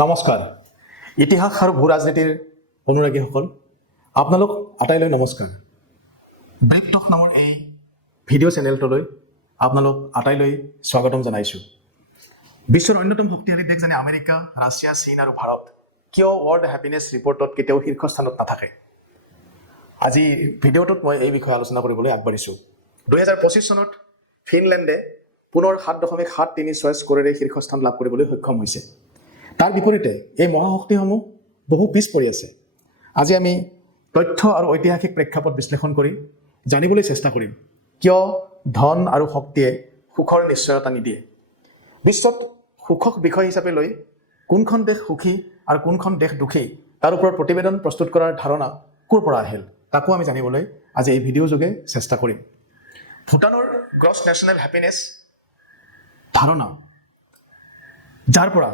নমস্কাৰ ইতিহাস আৰু ভূ ৰাজনীতিৰ অনুৰাগীসকল আপোনালোক আটাইলৈ নমস্কাৰ ব্ৰেক টক নামৰ এই ভিডিঅ' চেনেলটোলৈ আপোনালোক আটাইলৈ স্বাগতম জনাইছোঁ বিশ্বৰ অন্যতম শক্তিশালী দেশ যেনে আমেৰিকা ৰাছিয়া চীন আৰু ভাৰত কিয় ৱৰ্ল্ড হেপিনেছ ৰিপৰ্টত কেতিয়াও শীৰ্ষস্থানত নাথাকে আজি ভিডিঅ'টোত মই এই বিষয়ে আলোচনা কৰিবলৈ আগবাঢ়িছোঁ 2025 চনত ফিনলেণ্ডে পুনৰ 7.736 স্ক'ৰেৰে শীৰ্ষস্থান লাভ কৰিবলৈ সক্ষম হৈছে তাৰ বিপৰীতে এই মহাশক্তিসমূহ বহু পিছ পৰি আছে আজি আমি তথ্য আৰু ঐতিহাসিক প্ৰেক্ষাপট বিশ্লেষণ কৰি জানিবলৈ চেষ্টা কৰিম কিয় ধন আৰু শক্তিয়ে সুখৰ নিশ্চয়তা নিদিয়ে বিশ্বত সুখক বিষয় হিচাপে লৈ কোনখন দেশ সুখী আৰু কোনখন দেশ দুখী তাৰ ওপৰত প্ৰতিবেদন প্ৰস্তুত কৰাৰ ধাৰণা ক'ৰ পৰা আহিল তাকো আমি জানিবলৈ আজি এই ভিডিঅ' যোগে চেষ্টা কৰিম ভূটানৰ গ্ৰছ নেশ্যনেল হেপিনেছ ধাৰণা যাৰ পৰা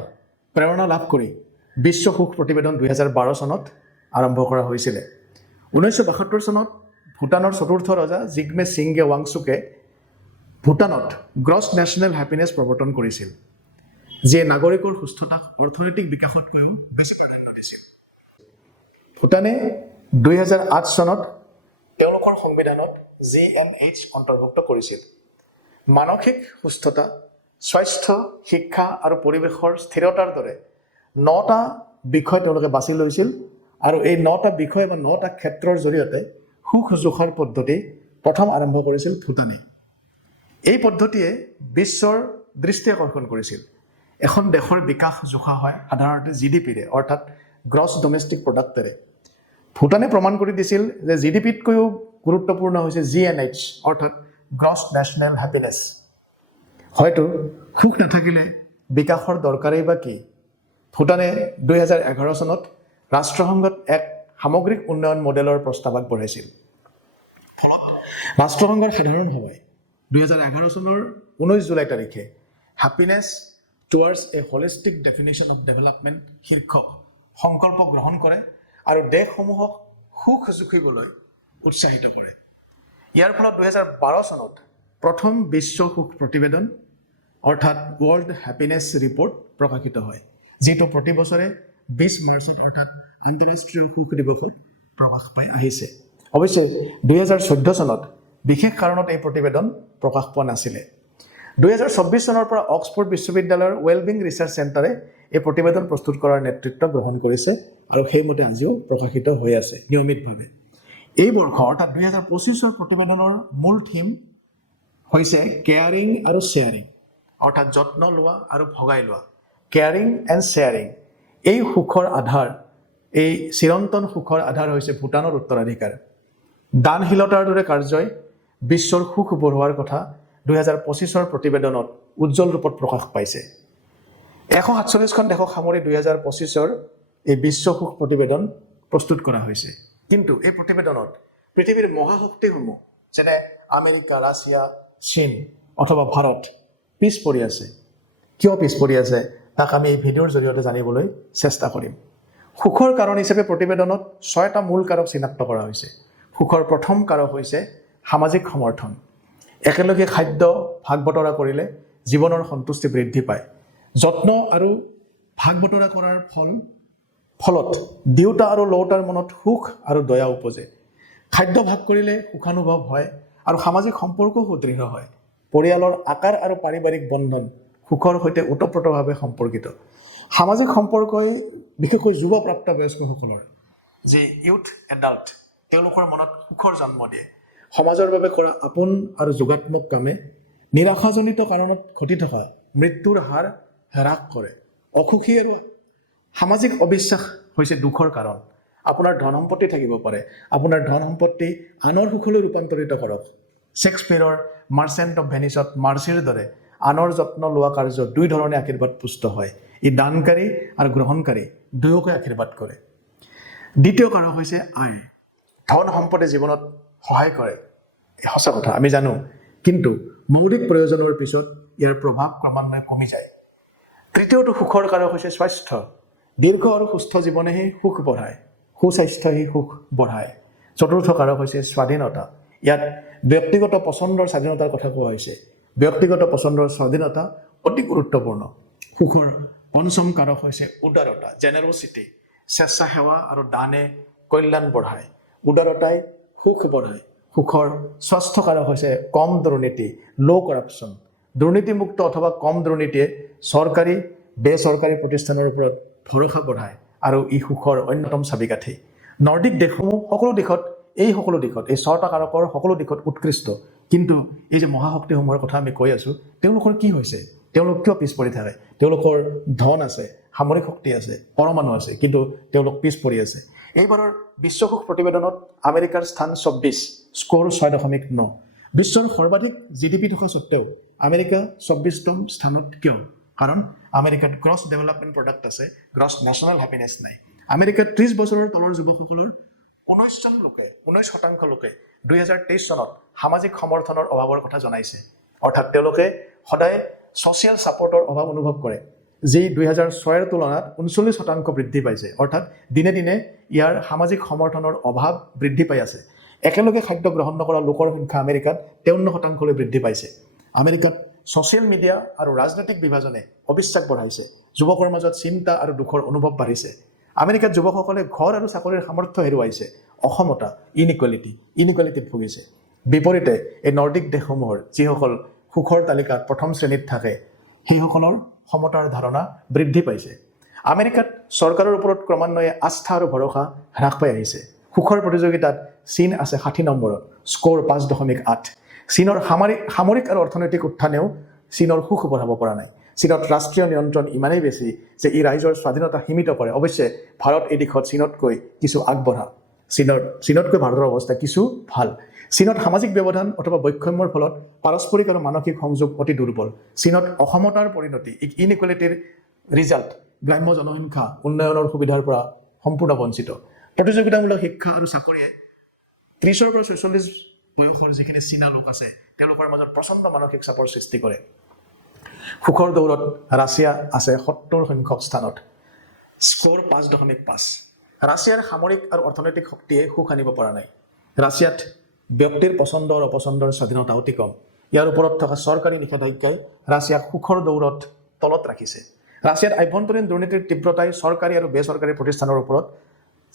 প্ৰেৰণা লাভ কৰি বিশ্ব সুখ প্ৰতিবেদন 2012 চনত আৰম্ভ কৰা হৈছিল 1972 চনত ভূটানৰ চতুৰ্থ ৰজা জিগমে সিংগে ৱাংচুকে ভূটানত গ্ৰছ নেশ্যনেল হেপিনেছ প্ৰৱৰ্তন কৰিছিল যিয়ে নাগৰিকৰ সুস্থতাক অৰ্থনৈতিক বিকাশতকৈও বেছি প্ৰাধান্য দিছিল ভূটানে 2008 চনত তেওঁলোকৰ সংবিধানত GNH অন্তৰ্ভুক্ত কৰিছিল মানসিক সুস্থতা স্বাস্থ্য শিক্ষা আৰু পৰিৱেশৰ স্থিৰতাৰ দৰে 9টা বিষয় তেওঁলোকে বাছি লৈছিল আৰু এই 9টা বিষয় বা 9টা ক্ষেত্ৰৰ জৰিয়তে সুখ জোখাৰ পদ্ধতি প্ৰথম আৰম্ভ কৰিছিল ভূটানে এই পদ্ধতিয়ে বিশ্বৰ দৃষ্টি আকৰ্ষণ কৰিছিল এখন দেশৰ বিকাশ জোখা হয় সাধাৰণতে জিডিপিৰে অৰ্থাৎ গ্ৰছ ডমেষ্টিক প্ৰডাক্টেৰে ভূটানে প্ৰমাণ কৰি দিছিল যে জিডিপিতকৈও গুৰুত্বপূৰ্ণ হৈছে GNH অৰ্থাৎ গ্ৰছ নেশ্যনেল হেপিনেছ হয়তো সুখ নাথাকিলে বিকাশৰ দৰকাৰেই বা কি ভূটানে 2011 চনত ৰাষ্ট্ৰসংঘত এক সামগ্ৰিক উন্নয়ন মডেলৰ প্ৰস্তাৱ আগবঢ়াইছিল ফলত ৰাষ্ট্ৰসংঘৰ সাধাৰণ সভাই 2011 চনৰ 19 জুলাই তাৰিখে happiness towards A holistic definition of development শীৰ্ষক সংকল্প গ্ৰহণ কৰে আৰু দেশসমূহক সুখ জুখিবলৈ উৎসাহিত কৰে ইয়াৰ ফলত 2012 চনত প্ৰথম বিশ্ব সুখ প্ৰতিবেদন অৰ্থাৎ ৱৰ্ল্ড হেপিনেছ ৰিপৰ্ট প্ৰকাশিত হয় যিটো প্ৰতি বছৰে 20 মাৰ্চত অৰ্থাৎ আন্তঃৰাষ্ট্ৰীয় সুখ দিৱসত প্ৰকাশ পাই আহিছে অৱশ্যে 2014 চনত বিশেষ কাৰণত এই প্ৰতিবেদন প্ৰকাশ পোৱা নাছিলে 2024 চনৰ পৰা অক্সফৰ্ড বিশ্ববিদ্যালয়ৰ ৱেলবিং ৰিচাৰ্চ চেণ্টাৰে এই প্ৰতিবেদন প্ৰস্তুত কৰাৰ নেতৃত্ব গ্ৰহণ কৰিছে আৰু সেইমতে আজিও প্ৰকাশিত হৈ আছে নিয়মিতভাৱে এই বৰ্ষ অৰ্থাৎ 2025 প্ৰতিবেদনৰ মূল থিম হৈছে কেয়াৰিং আৰু শ্বেয়াৰিং অৰ্থাৎ যত্ন লোৱা আৰু ভগাই লোৱা কেয়াৰিং এণ্ড শ্বেয়াৰিং এই সুখৰ আধাৰ এই চিৰন্তন সুখৰ আধাৰ হৈছে ভূটানৰ উত্তৰাধিকাৰ দানশীলতাৰ দৰে কাৰ্যই বিশ্বৰ সুখ বঢ়োৱাৰ কথা 2025 প্ৰতিবেদনত উজ্জ্বল ৰূপত প্ৰকাশ পাইছে 147খন দেশক সামৰি 2025 এই বিশ্ব সুখ প্ৰতিবেদন প্ৰস্তুত কৰা হৈছে কিন্তু এই প্ৰতিবেদনত পৃথিৱীৰ মহাশক্তিসমূহ যেনে আমেৰিকা ৰাছিয়া চীন অথবা ভাৰত পিছ পৰি আছে কিয় পিছ পৰি আছে তাক আমি এই ভিডিঅ'ৰ জৰিয়তে জানিবলৈ চেষ্টা কৰিম সুখৰ কাৰণ হিচাপে প্ৰতিবেদনত 6টা মূল কাৰক চিনাক্ত কৰা হৈছে সুখৰ প্ৰথম কাৰক হৈছে সামাজিক সমৰ্থন একেলগে খাদ্য ভাগ বতৰা কৰিলে জীৱনৰ সন্তুষ্টি বৃদ্ধি পায় যত্ন আৰু ভাগ বতৰা কৰাৰ ফলত দেউতা আৰু লৌতাৰ মনত সুখ আৰু দয়া উপজে খাদ্য ভাগ কৰিলে সুখানুভৱ হয় আৰু সামাজিক সম্পৰ্ক সুদৃঢ় হয় পৰিয়ালৰ আকাৰ আৰু পাৰিবাৰিক বন্ধন সুখৰ সৈতে ওতঃপ্ৰোতভাৱে সম্পৰ্কিত সামাজিক সম্পৰ্কই বিশেষকৈ যুৱ প্ৰাপ্তবয়স্কসকলৰ যি ইউথ এডাল্ট তেওঁলোকৰ মনত সুখৰ জন্ম দিয়ে সমাজৰ বাবে কৰা আপোন আৰু যোগাত্মক কামে নিৰাশাজনিত কাৰণত ঘটি থকা মৃত্যুৰ হাৰ হ্ৰাস কৰে অসুখী আৰু সামাজিক অবিশ্বাস হৈছে দুখৰ কাৰণ আপোনাৰ ধন সম্পত্তি থাকিব পাৰে আপোনাৰ ধন সম্পত্তি আনৰ সুখলৈ ৰূপান্তৰিত কৰক শেক্সপিয়াৰৰ মাৰ্চেণ্ট অফ ভেনিছত মাৰ্চিৰ দৰে আনৰ যত্ন লোৱা কাৰ্য দুই ধৰণে আশীৰ্বাদ পুষ্ট হয় ই দানকাৰী আৰু গ্ৰহণকাৰী দুয়োকে আশীৰ্বাদ কৰে দ্বিতীয় কাৰণ হৈছে আয় ধন সম্পদে জীৱনত সহায় কৰে সঁচা কথা আমি জানো কিন্তু মৌলিক প্ৰয়োজনৰ পিছত ইয়াৰ প্ৰভাৱ ক্ৰমান্বয়ে কমি যায় তৃতীয়টো সুখৰ কাৰক হৈছে স্বাস্থ্য দীৰ্ঘ আৰু সুস্থ জীৱনেহে সুখ বঢ়ায় সুস্বাস্থ্যই সুখ বঢ়ায় চতুৰ্থ কাৰক হৈছে স্বাধীনতা ইয়াত ব্যক্তিগত পচন্দৰ স্বাধীনতাৰ কথা কোৱা হৈছে ব্যক্তিগত পচন্দৰ স্বাধীনতা অতি গুৰুত্বপূৰ্ণ সুখৰ পঞ্চম কাৰক হৈছে উদাৰতা, জেনেৰচিটি। স্বেচ্ছাসেৱা আৰু দানে কল্যাণ বঢ়ায়। উদাৰতাই সুখ বঢ়ায়। সুখৰ ষষ্ঠ কাৰক হৈছে কম দুৰ্নীতি, ল' কৰাপশ্যন। দুৰ্নীতিমুক্ত অথবা কম দুৰ্নীতিয়ে চৰকাৰী বেচৰকাৰী প্ৰতিষ্ঠানৰ ওপৰত ভৰসা বঢ়ায় আৰু ই সুখৰ অন্যতম চাবিকাঠি। নৰ্ডিক দেশসমূহ এই সকলো দিশত এই ছটা কাৰকৰ সকলো দিশত উৎকৃষ্ট। কিন্তু এই যে মহাশক্তিসমূহৰ কথা আমি কৈ আছোঁ, তেওঁলোকৰ কি হৈছে? তেওঁলোক কিয় পিছ পৰি থাকে? তেওঁলোকৰ ধন আছে, সামৰিক শক্তি আছে, পৰমাণু আছে, কিন্তু তেওঁলোক পিছ পৰি আছে। এইবাৰৰ বিশ্ব সুখ প্ৰতিবেদনত আমেৰিকাৰ স্থান 24, স্ক'ৰ 6.9। বিশ্বৰ সৰ্বাধিক GDP থকা স্বত্তেও আমেৰিকা 24তম স্থানত কিয়? কাৰণ আমেৰিকাত গ্ৰছ ডেভেলপমেণ্ট প্ৰডাক্ট আছে, গ্ৰছ নেশ্যনেল হেপিনেছ নাই। আমেৰিকাত 30 বছৰৰ তলৰ যুৱকসকলৰ 19% লোকে 2023 চনত সামাজিক সমৰ্থনৰ অভাৱৰ কথা জনাইছে। অৰ্থাৎ তেওঁলোকে সদায় ছ'চিয়েল ছাপৰ্টৰ অভাৱ অনুভৱ কৰে, যি 2006ৰ তুলনাত 39% বৃদ্ধি পাইছে। অৰ্থাৎ দিনে দিনে ইয়াৰ সামাজিক সমৰ্থনৰ অভাৱ বৃদ্ধি পাই আছে। একেলগে খাদ্য গ্ৰহণ নকৰা লোকৰ সংখ্যা আমেৰিকাত 53%লৈ বৃদ্ধি পাইছে। আমেৰিকাত ছ'চিয়েল মিডিয়া আৰু ৰাজনৈতিক বিভাজনে অবিশ্বাস বঢ়াইছে। যুৱকৰ মাজত চিন্তা আৰু দুখৰ অনুভৱ বাঢ়িছে। আমেৰিকাত যুৱকসকলে ঘৰ আৰু চাকৰিৰ সামৰ্থ্য হেৰুৱাইছে। অসমতা, ইনিকুৱালিটিত ভুগিছে। বিপৰীতে এই নৰ্ডিক দেশসমূহৰ যিসকল সুখৰ তালিকাত প্ৰথম শ্ৰেণীত থাকে, সেইসকলৰ সমতাৰ ধাৰণা বৃদ্ধি পাইছে। আমেৰিকাত চৰকাৰৰ ওপৰত ক্ৰমান্বয়ে আস্থা আৰু ভৰসা হ্ৰাস পাই আহিছে। সুখৰ প্ৰতিযোগিতাত চীন আছে 60 নম্বৰত, স্ক'ৰ 5.8। চীনৰ সামৰিক আৰু অৰ্থনৈতিক উত্থানেও চীনৰ সুখ বঢ়াব পৰা নাই। চীনত ৰাষ্ট্ৰীয় নিয়ন্ত্ৰণ ইমানেই বেছি যে ই ৰাইজৰ স্বাধীনতা সীমিত কৰে। অৱশ্যে ভাৰত এই দিশত চীনতকৈ কিছু আগবঢ়া। চীনতকৈ ভাৰতৰ অৱস্থা কিছু ভাল। চীনত সামাজিক ব্যৱধান অথবা বৈষম্যৰ ফলত পাৰস্পৰিক আৰু মানসিক সংযোগ অতি দুৰ্বল। চীনত অসমতাৰ পৰিণতি, ইনইকুৱেলিটিৰ ৰিজাল্ট, গ্ৰাম্য জনসংখ্যা উন্নয়নৰ সুবিধাৰ পৰা সম্পূৰ্ণ বঞ্চিত। প্ৰতিযোগিতামূলক শিক্ষা আৰু চাকৰিয়ে 30ৰ পৰা 46 বয়সৰ যিখিনি চীনা লোক আছে, তেওঁলোকৰ মাজত প্ৰচণ্ড মানসিক চাপৰ সৃষ্টি কৰে। সুখৰ দৌৰত ৰাছিয়া আছে 70 স্থানত, স্ক'ৰ 5.5। ৰাছিয়াৰ সামৰিক আৰু অৰ্থনৈতিক শক্তিয়ে সুখ আনিব পৰা নাই। ৰাছিয়াত ব্যক্তিৰ পচন্দ আৰু অপচন্দৰ স্বাধীনতা অতি কম। ইয়াৰ ওপৰত থকা চৰকাৰী নিষেধাজ্ঞাই ৰাছিয়াক সুখৰ দৌৰত তলত ৰাখিছে। ৰাছিয়াত আভ্যন্তৰীণ দুৰ্নীতিৰ তীব্ৰতাই চৰকাৰী আৰু বেচৰকাৰী প্ৰতিষ্ঠানৰ ওপৰত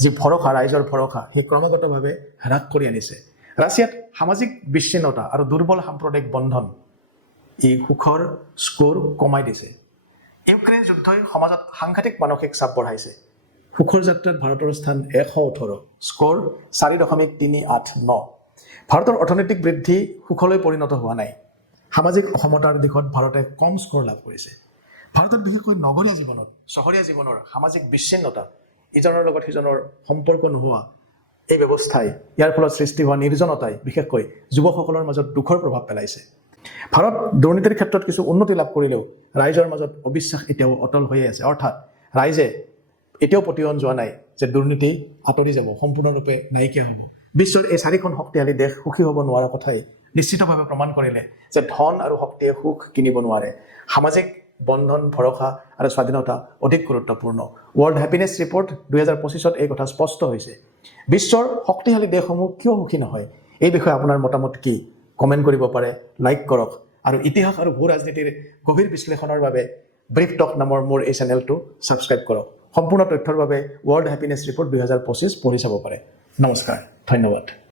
যি ভৰসা, ৰাইজৰ ভৰসা, সেই ক্ৰমাগতভাৱে হ্ৰাস কৰি আনিছে। ৰাছিয়াত সামাজিক বিচ্ছিন্নতা আৰু দুৰ্বল সাম্প্ৰদায়িক বন্ধন ই সুখৰ স্ক'ৰ কমাই দিছে। ইউক্ৰেইন যুদ্ধই সমাজত সাংঘাতিক মানসিক চাপ বঢ়াইছে। সুখৰ যাত্ৰাত ভাৰতৰ স্থান 118, স্ক'ৰ 4.389। ভাৰতৰ অৰ্থনৈতিক বৃদ্ধি সুখলৈ পৰিণত হোৱা নাই। সামাজিক অসমতাৰ দিশত ভাৰতে কম স্ক'ৰ লাভ কৰিছে। ভাৰতত বিশেষকৈ নগৰীয়া জীৱনত, চহৰীয়া জীৱনৰ সামাজিক বিচ্ছিন্নতা, ইজনৰ লগত সিজনৰ সম্পৰ্ক নোহোৱা এই ব্যৱস্থাই, ইয়াৰ ফলত সৃষ্টি হোৱা নিৰ্জনতাই বিশেষকৈ যুৱকসকলৰ মাজত দুখৰ প্ৰভাৱ পেলাইছে। ভাৰত দুৰ্নীতিৰ ক্ষেত্ৰত কিছু উন্নতি লাভ কৰিলেও ৰাইজৰ মাজত অবিশ্বাস এতিয়াও অটল হৈয়ে আছে। অৰ্থাৎ ৰাইজে এতিয়াও প্ৰতিয়ন যোৱা নাই যে দুৰ্নীতি আঁতৰি যাব, সম্পূৰ্ণৰূপে নাইকিয়া হ'ব। বিশ্বৰ এই 4খন শক্তিশালী দেশ সুখী হ'ব নোৱাৰা কথাই নিশ্চিতভাৱে প্ৰমাণ কৰিলে যে ধন আৰু শক্তিয়ে সুখ কিনিব নোৱাৰে। সামাজিক বন্ধন, ভৰসা আৰু স্বাধীনতা অধিক গুৰুত্বপূৰ্ণ। ৱৰ্ল্ড হেপিনেছ ৰিপৰ্ট 2025ত এই কথা স্পষ্ট হৈছে। বিশ্বৰ শক্তিশালী দেশসমূহ কিয় সুখী নহয়? এই বিষয়ে আপোনাৰ মতামত কি? কমেণ্ট কৰিব পাৰে, লাইক কৰক আৰু ইতিহাস আৰু ভূ ৰাজনীতিৰ গভীৰ বিশ্লেষণৰ বাবে ব্ৰিফ টক নামৰ মোৰ এই চেনেলটো ছাবস্ক্ৰাইব কৰক। সম্পূৰ্ণ তথ্যৰ বাবে ৱৰ্ল্ড হেপিনেছ ৰিপৰ্ট 2025 পঢ়ি চাব পাৰে। নমস্কাৰ, ধন্যবাদ।